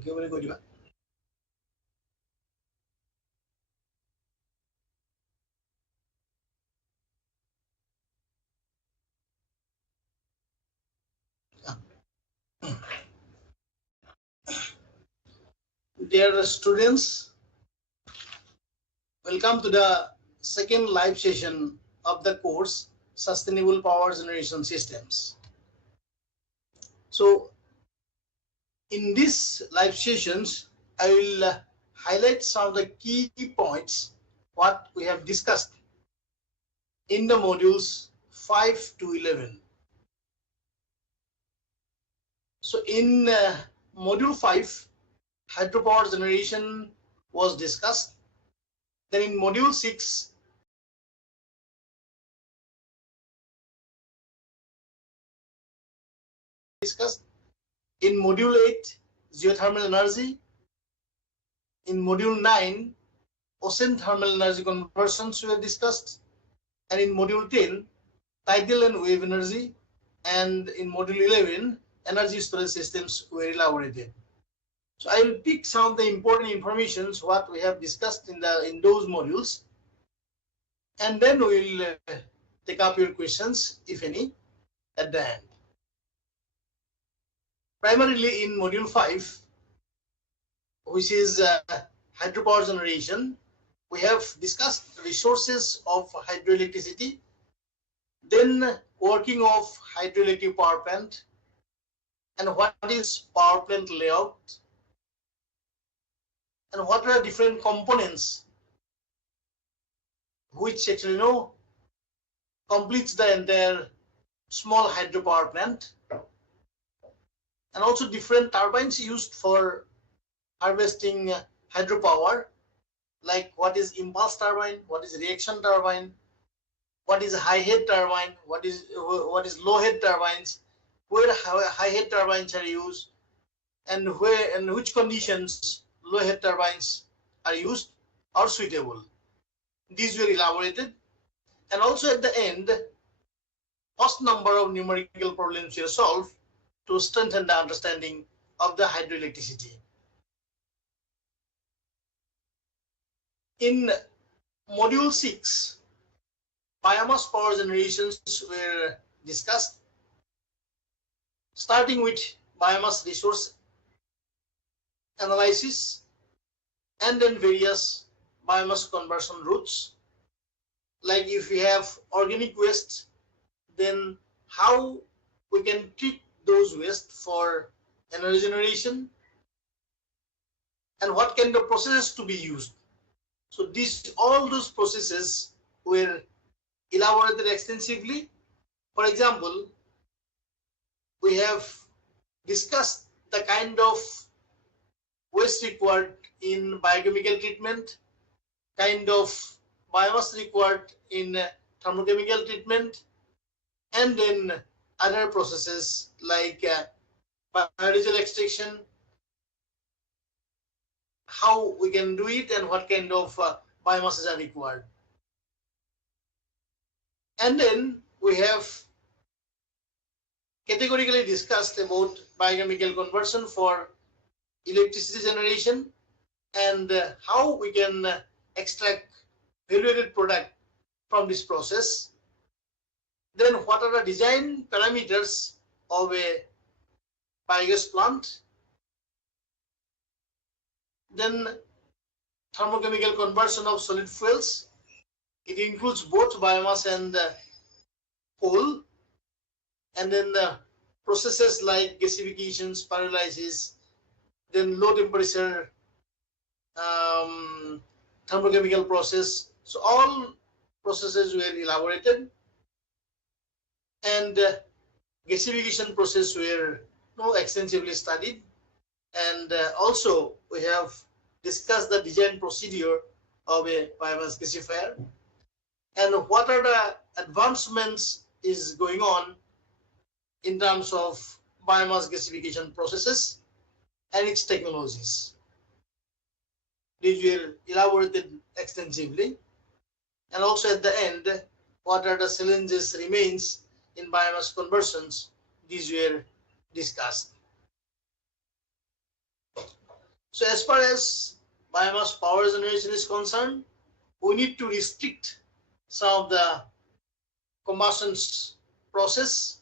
Okay, very good. Dear students, welcome to the second live session of the course Sustainable Power Generation Systems. So, in these live sessions, I will highlight some of the key points what we have discussed in the modules 5 to 11. So, in module 5, hydropower generation was discussed. Then in module 6, discussed. In module 8, geothermal energy. In module 9, ocean thermal energy conversions were discussed. And in module 10, tidal and wave energy. And in module 11, energy storage systems were elaborated. So I will pick some of the important informations what we have discussed in those modules, and then we will take up your questions, if any, at the end. Primarily in module 5, which is hydropower generation, we have discussed resources of hydroelectricity, then working of hydroelectric power plant, and what is power plant layout, and what are different components which actually completes the entire small hydropower plant, and also different turbines used for harvesting hydropower, like what is impulse turbine, what is reaction turbine, what is high head turbine, what is low head turbines, where high head turbines are used, and where and which conditions low head turbines are used or suitable. These were elaborated, and also at the end, vast number of numerical problems were solved to strengthen the understanding of the hydroelectricity. In module 6, biomass power generations were discussed, starting with biomass resource analysis, and then various biomass conversion routes. Like if we have organic waste, then how we can treat those waste for energy generation, and what kind of processes to be used. So all those processes were elaborated extensively. For example, we have discussed the kind of waste required in biochemical treatment, kind of biomass required in thermochemical treatment, and then other processes like biodiesel extraction, how we can do it, and what kind of biomasses are required. And then we have categorically discussed about biochemical conversion for electricity generation, and how we can extract value-added product from this process. Then what are the design parameters of a biogas plant? Then thermochemical conversion of solid fuels. It includes both biomass and coal. And then the processes like gasification, pyrolysis, then low temperature thermochemical process. So all processes were elaborated, and gasification process were extensively studied, and also we have discussed the design procedure of a biomass gasifier, and what are the advancements is going on in terms of biomass gasification processes and its technologies. These were elaborated extensively, and also at the end, what are the challenges remains in biomass conversions? These were discussed. So as far as biomass power generation is concerned, we need to restrict some of the combustion process,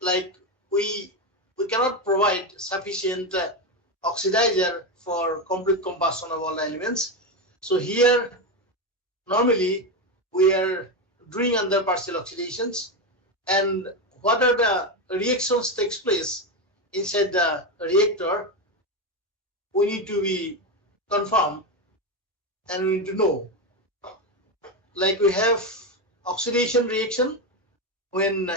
like we cannot provide sufficient oxidizer for complete combustion of all the elements. So here normally we are doing under partial oxidations, and what are the reactions takes place inside the reactor, we need to be confirmed and we need to know. Like we have oxidation reaction, when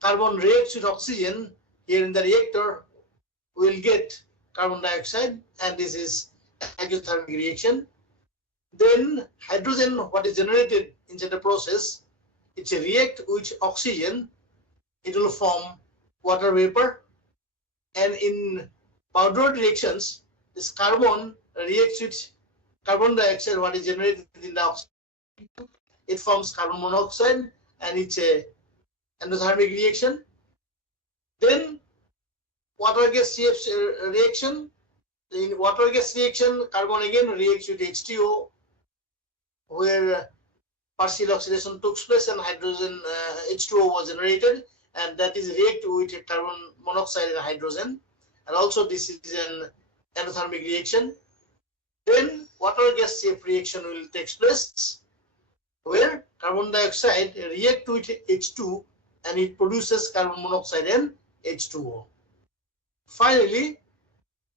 carbon reacts with oxygen here in the reactor, we will get carbon dioxide, and this is exothermic reaction. Then hydrogen, what is generated inside the process, it will react with oxygen, it will form water vapor, and in Boudreau reactions, this carbon reacts with carbon dioxide, what is generated in the oxygen, it forms carbon monoxide, and it's a endothermic reaction. Then water gas CF reaction. In water gas reaction, carbon again reacts with H2O, where partial oxidation took place and hydrogen H2O was generated, and that is react with carbon monoxide and hydrogen, and also this is an endothermic reaction. Then water gas CF reaction will take place, where carbon dioxide react with H2 and it produces carbon monoxide and H2O. Finally,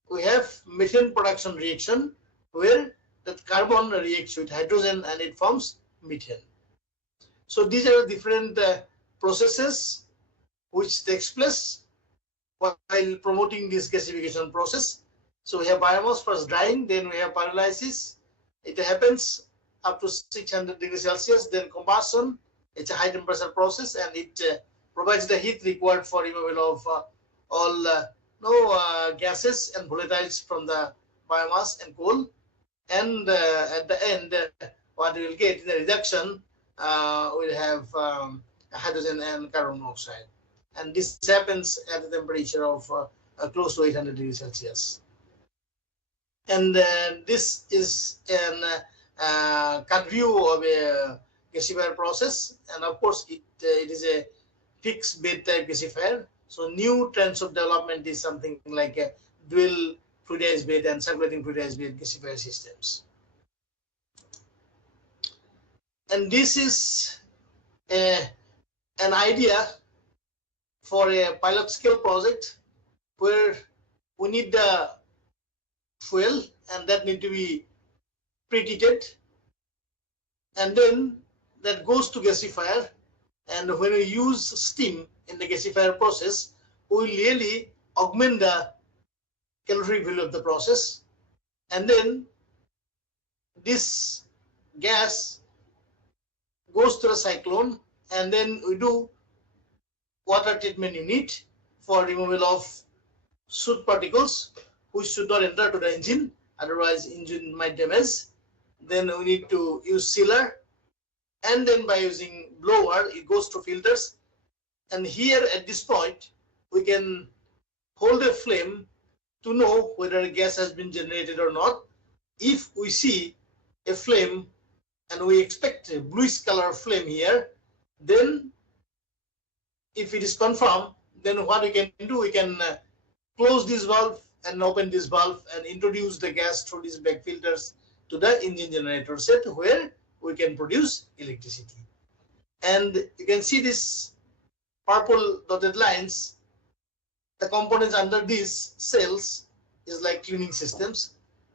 we have methane production reaction, where that carbon reacts with hydrogen and it forms methane. So these are different processes which takes place while promoting this gasification process. So we have biomass first drying, then we have pyrolysis. It happens up to 600 degrees Celsius, then combustion. It's a high temperature process, and it provides the heat required for removal of all gases and volatiles from the biomass and coal. And at the end, what we will get in the reduction, we'll have hydrogen and carbon monoxide. And this happens at a temperature of close to 800 degrees Celsius. And this is an cut view of a gasifier process, and of course it is a fixed bed type gasifier. So new trends of development is something like a dual fluidized bed and circulating fluidized bed gasifier systems. And this is an idea for a pilot scale project where we need the fuel, and that need to be preheated, and then that goes to gasifier. And when we use steam in the gasifier process, we will really augment the calorific value of the process, and then this gas goes to the cyclone, and then we do water treatment unit for removal of soot particles which should not enter to the engine, otherwise engine might damage. Then we need to use sealer, and then by using blower it goes to filters. And here at this point we can hold a flame to know whether a gas has been generated or not. If we see a flame and we expect a bluish color flame here, then if it is confirmed, then what we can do, we can close this valve and open this valve and introduce the gas through these back filters to the engine generator set, where we can produce electricity. And you can see this purple dotted lines, the components under these cells is like cleaning systems,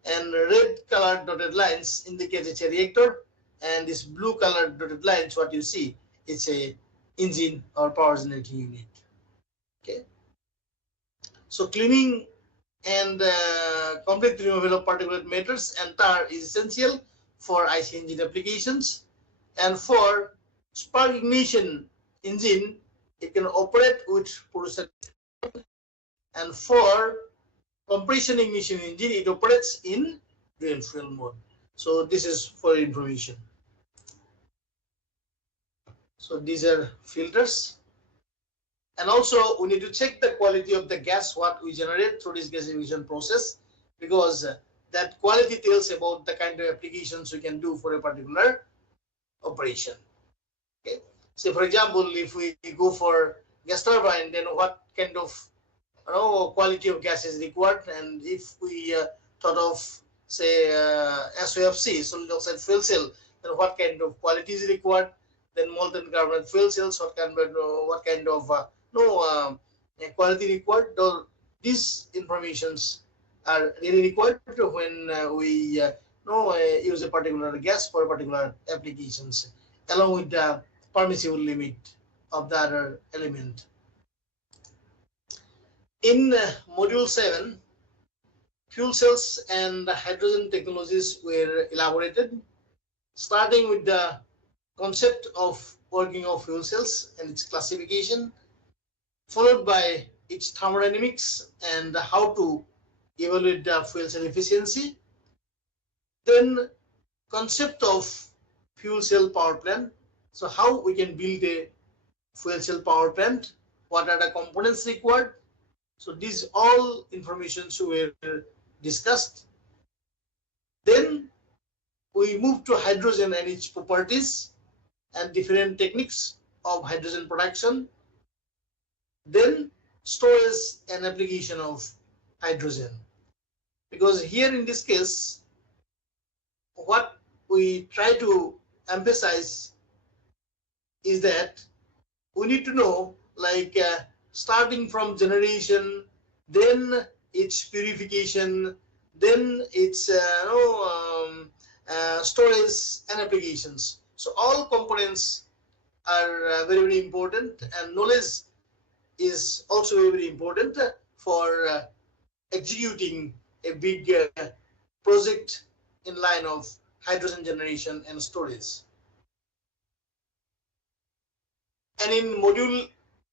and red colored dotted lines indicate it's a reactor, and this blue colored dotted lines, what you see, it's a engine or power generating unit. Okay, so cleaning and complete removal of particulate matters and tar is essential for IC engine applications. And for spark ignition engine, it can operate with porous, and for compression ignition engine, it operates in dual fuel mode. So this is for information. So these are filters. And also we need to check the quality of the gas what we generate through this gasification process, because that quality tells about the kind of applications we can do for a particular operation. Okay. So for example, if we go for gas turbine, then what kind of quality of gas is required, and if we thought of say SOFC, solid oxide fuel cell, then what kind of quality is required? Then molten carbonate fuel cells, what kind of quality required? These informations are really required when we use a particular gas for particular applications, along with the permissible limit of the other element. In module 7, fuel cells and hydrogen technologies were elaborated, starting with the concept of working of fuel cells and its classification, followed by its thermodynamics and how to evaluate the fuel cell efficiency. Then concept of fuel cell power plant. So how we can build a fuel cell power plant, what are the components required. So these all informations were discussed. Then we move to hydrogen and its properties and different techniques of hydrogen production. Then storage and application of hydrogen. Because here in this case, what we try to emphasize is that we need to know, like starting from generation, then its purification, then its storage and applications. So all components are very, very important, and knowledge is also very, very important for executing a big project in line of hydrogen generation and storage. And in module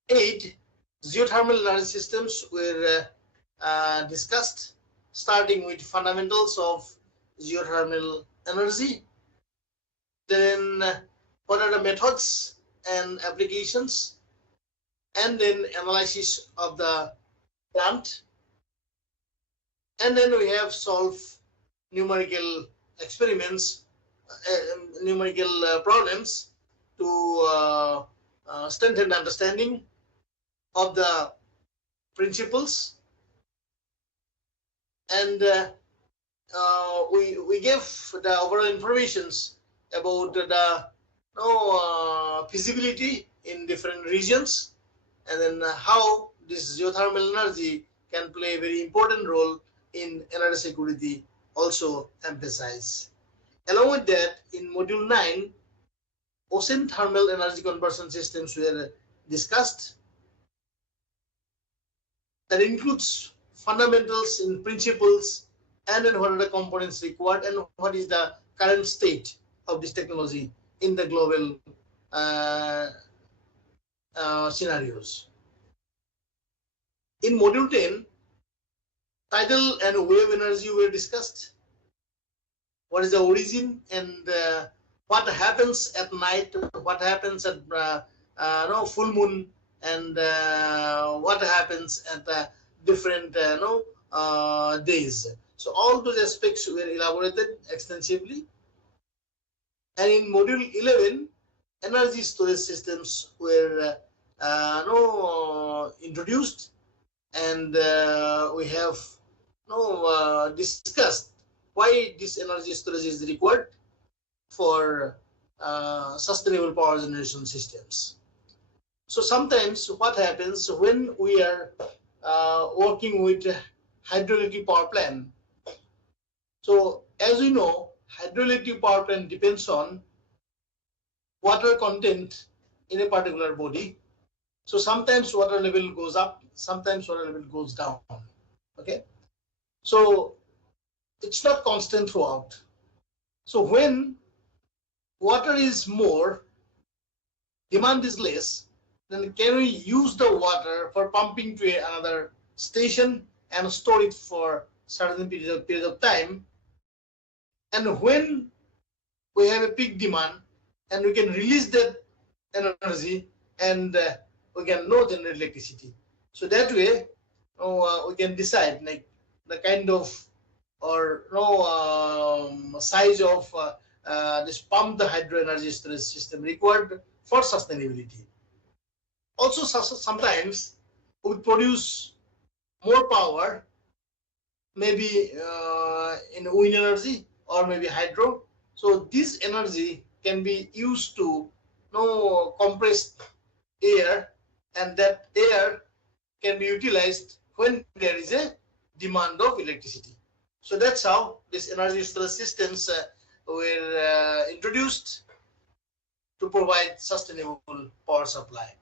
8, geothermal energy systems were discussed, starting with fundamentals of geothermal energy. Then what are the methods and applications, and then analysis of the plant. And then we have solve numerical experiments, numerical problems to strengthen the understanding of the principles. And we gave the overall informations about the feasibility in different regions, and then how this geothermal energy can play a very important role in energy security also emphasize. Along with that, in module 9, ocean thermal energy conversion systems were discussed. That includes fundamentals in principles, and then what are the components required, and what is the current state of this technology in the global scenarios. In module 10, tidal and wave energy were discussed. What is the origin, and what happens at night, what happens at full moon, and what happens at different days. So all those aspects were elaborated extensively. And in module 11, energy storage systems were introduced, and we have discussed why this energy storage is required for sustainable power generation systems. So sometimes what happens when we are working with hydroelectric power plant. So as we know, hydroelectric power plant depends on water content in a particular body. So sometimes water level goes up, sometimes water level goes down. Okay, so it's not constant throughout. So when water is more, demand is less, then can we use the water for pumping to another station and store it for certain period of time? And when we have a peak demand, and we can release that energy, and we can generate electricity. So that way we can decide like the kind of or size of this pumped hydro energy storage system required for sustainability. Also, sometimes we produce more power, maybe in wind energy or maybe hydro. So this energy can be used to compress air, and that air can be utilized when there is a demand of electricity. So that's how these energy storage systems were introduced to provide sustainable power supply.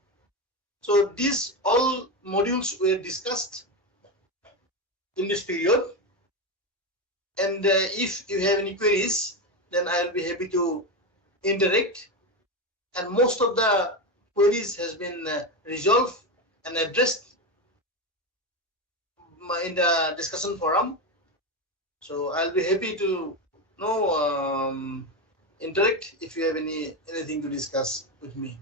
So these all modules were discussed in this period, and if you have any queries, then I'll be happy to interact. And most of the queries has been resolved and addressed in the discussion forum. So I'll be happy to interact if you have anything to discuss with me.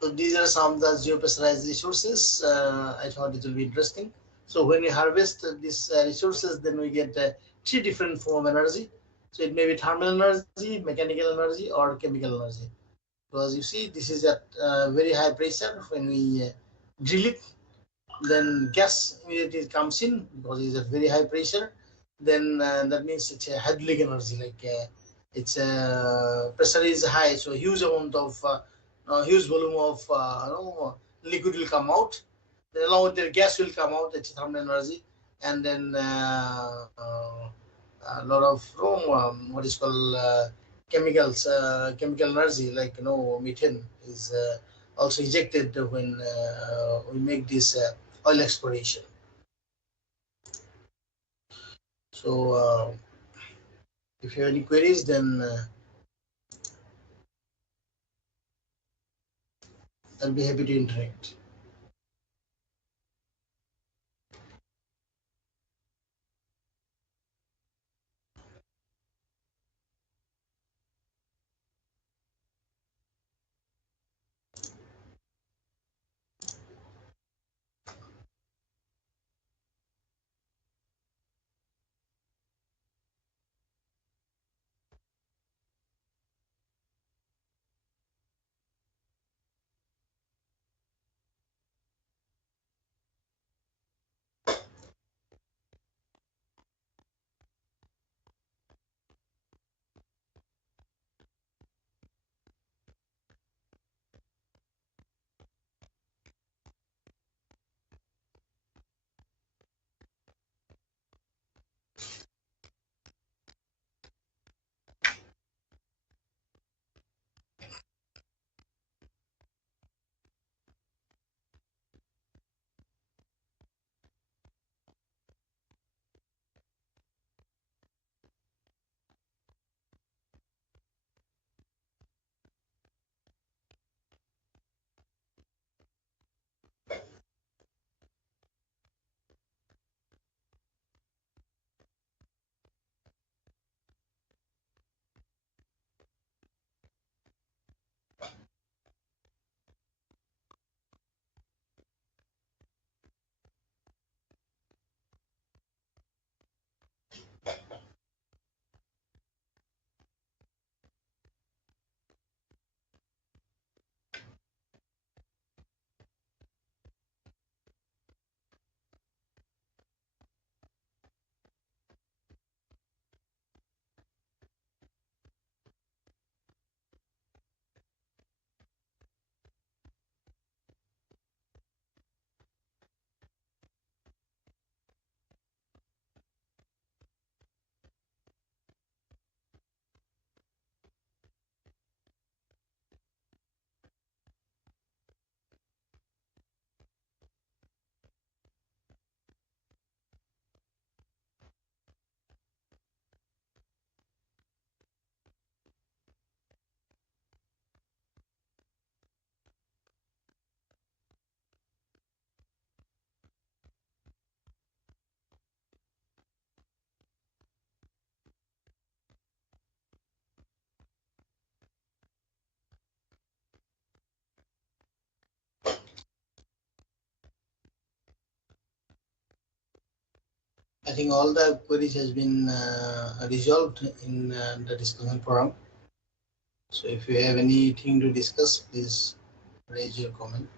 So these are some of the geopressurized resources. I thought it will be interesting. So when we harvest these resources, then we get three different form of energy. So it may be thermal energy, mechanical energy, or chemical energy. So as you see, this is at very high pressure. When we drill it, then gas immediately comes in because it's at very high pressure. Then that means it's a hydraulic energy, like its pressure is high, so huge amount of huge volume of liquid will come out. Then along with the gas will come out, it's thermal energy. And then a lot of what is called chemicals, chemical energy, like methane is also ejected when we make this oil exploration. So if you have any queries, then I'll be happy to interact. I think all the queries has been resolved in the discussion forum. So if you have anything to discuss, please raise your comment.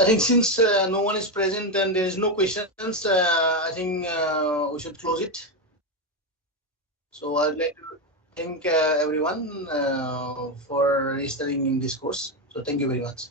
I think since no one is present and there is no questions, I think we should close it. So I'd like to thank everyone for registering in this course. So thank you very much.